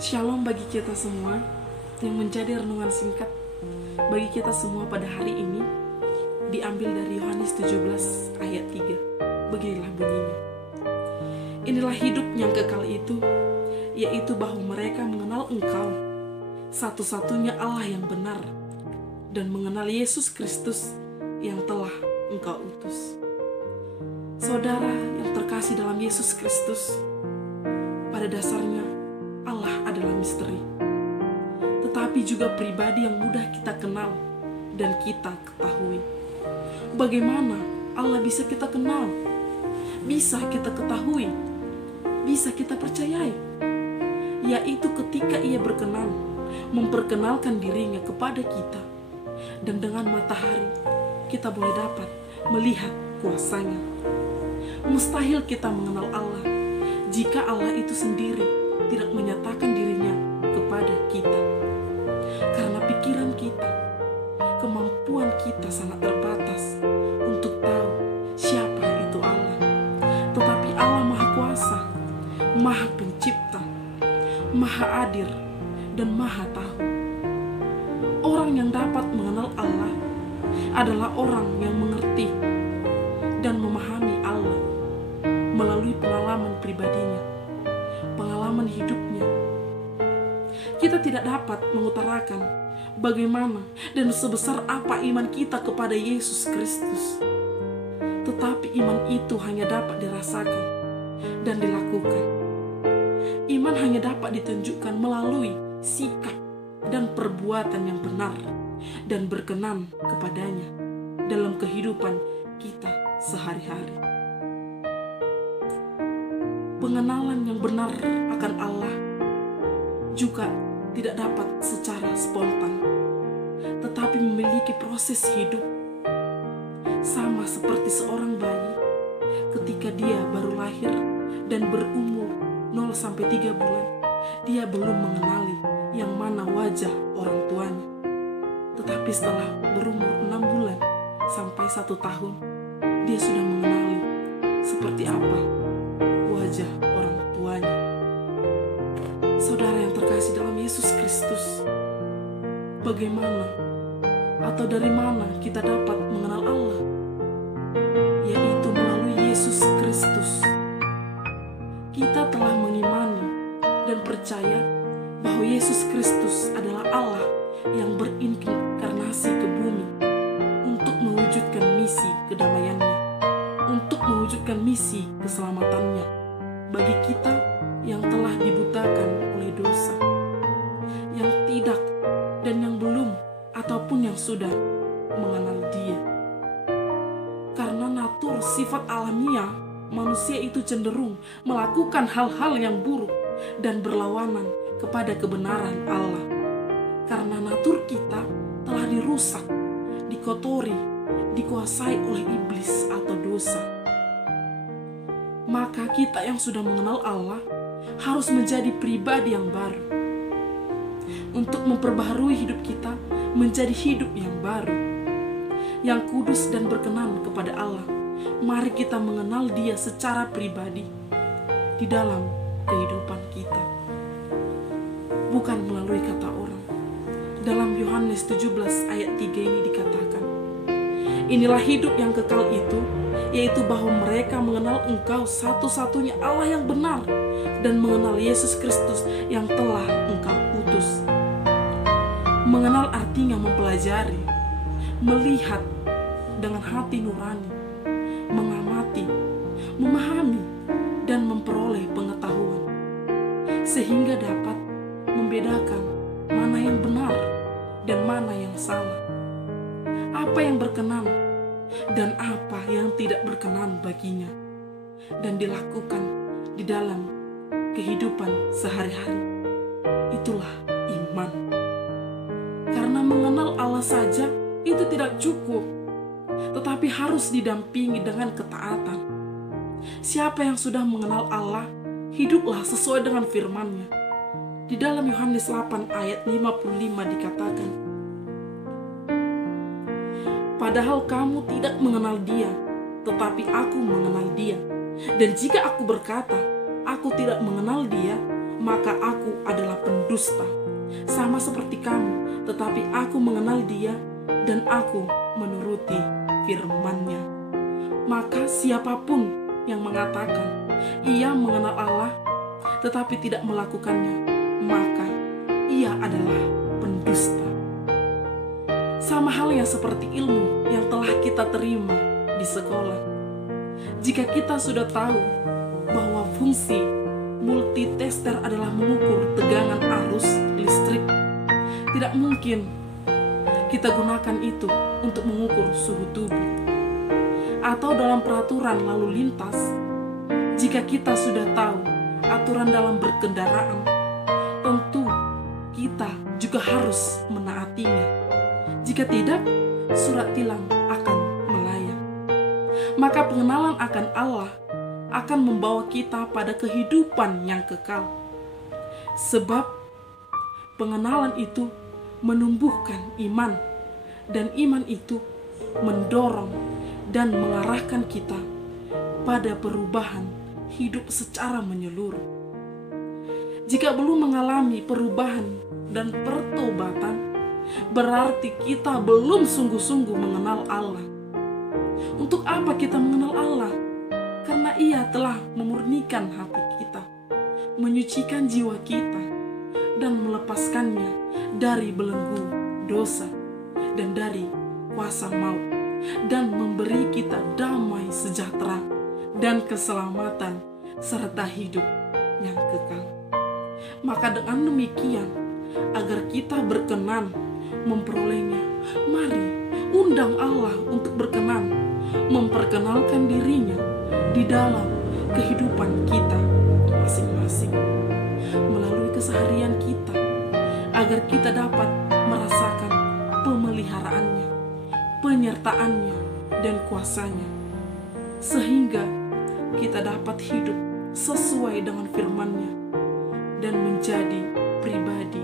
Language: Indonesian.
Shalom bagi kita semua yang menjadi renungan singkat bagi kita semua pada hari ini diambil dari Yohanes 17 ayat 3. Beginilah bunyinya. Inilah hidup yang kekal itu, yaitu bahwa mereka mengenal Engkau, satu-satunya Allah yang benar, dan mengenal Yesus Kristus yang telah Engkau utus. Saudara yang terkasih dalam Yesus Kristus, pada dasarnya Allah adalah misteri, tetapi juga pribadi yang mudah kita kenal dan kita ketahui. Bagaimana Allah bisa kita kenal, bisa kita ketahui, bisa kita percayai? Yaitu ketika Ia berkenan memperkenalkan dirinya kepada kita, dan dengan matahari kita boleh dapat melihat kuasanya. Mustahil kita mengenal Allah jika Allah itu sendiri tidak menyatakan dirinya kepada kita. Karena pikiran kita, kemampuan kita sangat terbatas untuk tahu siapa itu Allah. Tetapi Allah Maha Kuasa, Maha Pencipta, Maha Adil, dan Maha Tahu. Orang yang dapat mengenal Allah adalah orang yang mengerti dan memahami Allah melalui pengalaman pribadinya, pengalaman hidupnya. Kita tidak dapat mengutarakan bagaimana dan sebesar apa iman kita kepada Yesus Kristus. Tetapi iman itu hanya dapat dirasakan dan dilakukan. Iman hanya dapat ditunjukkan melalui sikap dan perbuatan yang benar dan berkenan kepadanya dalam kehidupan kita sehari-hari. Pengenalan yang benar akan Allah juga tidak dapat secara spontan, tetapi memiliki proses hidup. Sama seperti seorang bayi ketika dia baru lahir dan berumur 0-3 bulan, dia belum mengenali yang mana wajah orang tuanya. Tetapi setelah berumur 6 bulan sampai 1 tahun, dia sudah mengenali seperti apa wajah orang tuanya. Saudara yang terkasih dalam Yesus Kristus, bagaimana atau dari mana kita dapat mengenal Allah? Yaitu melalui Yesus Kristus. Kita telah mengimani dan percaya bahwa Yesus Kristus adalah Allah yang berinkarnasi ke bumi untuk mewujudkan misi kedamaiannya, untuk mewujudkan misi keselamatannya bagi kita yang telah dibutakan oleh dosa, yang tidak dan yang belum ataupun yang sudah mengenal Dia. Karena natur sifat alamiah manusia itu cenderung melakukan hal-hal yang buruk dan berlawanan kepada kebenaran Allah. Karena natur kita telah dirusak, dikotori, dikuasai oleh iblis atau dosa. Maka kita yang sudah mengenal Allah harus menjadi pribadi yang baru. Untuk memperbaharui hidup kita menjadi hidup yang baru, yang kudus dan berkenan kepada Allah. Mari kita mengenal Dia secara pribadi di dalam kehidupan kita, bukan melalui kata orang. Dalam Yohanes 17 ayat 3 ini dikatakan, inilah hidup yang kekal itu, yaitu bahwa mereka mengenal Engkau satu-satunya Allah yang benar, dan mengenal Yesus Kristus yang telah Engkau utus. Mengenal artinya mempelajari, melihat dengan hati nurani, mengamati, memahami, dan memperoleh pengetahuan, sehingga dapat membedakan mana yang benar dan mana yang salah, apa yang berkenan dan apa yang tidak berkenan baginya, dan dilakukan di dalam kehidupan sehari-hari. Itulah iman. Karena mengenal Allah saja itu tidak cukup, tetapi harus didampingi dengan ketaatan. Siapa yang sudah mengenal Allah, hiduplah sesuai dengan firman-Nya. Di dalam Yohanes 8 ayat 55 dikatakan, padahal kamu tidak mengenal Dia, tetapi aku mengenal Dia. Dan jika aku berkata, aku tidak mengenal Dia, maka aku adalah penipu berdusta, sama seperti kamu, tetapi aku mengenal dia dan aku menuruti firman-Nya. Maka siapapun yang mengatakan ia mengenal Allah tetapi tidak melakukannya, maka ia adalah pendusta. Sama halnya seperti ilmu yang telah kita terima di sekolah. Jika kita sudah tahu bahwa fungsi multitester adalah mengukur tegangan arus listrik, tidak mungkin kita gunakan itu untuk mengukur suhu tubuh. Atau dalam peraturan lalu lintas, jika kita sudah tahu aturan dalam berkendaraan, tentu kita juga harus menaatinya. Jika tidak, surat tilang akan melayang. Maka pengenalan akan Allah akan membawa kita pada kehidupan yang kekal. Sebab pengenalan itu menumbuhkan iman, dan iman itu mendorong dan mengarahkan kita pada perubahan hidup secara menyeluruh. Jika belum mengalami perubahan dan pertobatan, berarti kita belum sungguh-sungguh mengenal Allah. Untuk apa kita mengenal Allah? Karena Ia telah memurnikan hati kita, menyucikan jiwa kita, dan melepaskannya dari belenggu dosa dan dari kuasa maut, dan memberi kita damai sejahtera dan keselamatan serta hidup yang kekal. Maka dengan demikian, agar kita berkenan memperolehnya, mari undang Allah untuk berkenan memperkenalkan dirinya di dalam kehidupan kita masing-masing melalui keseharian kita, agar kita dapat merasakan pemeliharaannya, penyertaannya, dan kuasanya, sehingga kita dapat hidup sesuai dengan firman-Nya dan menjadi pribadi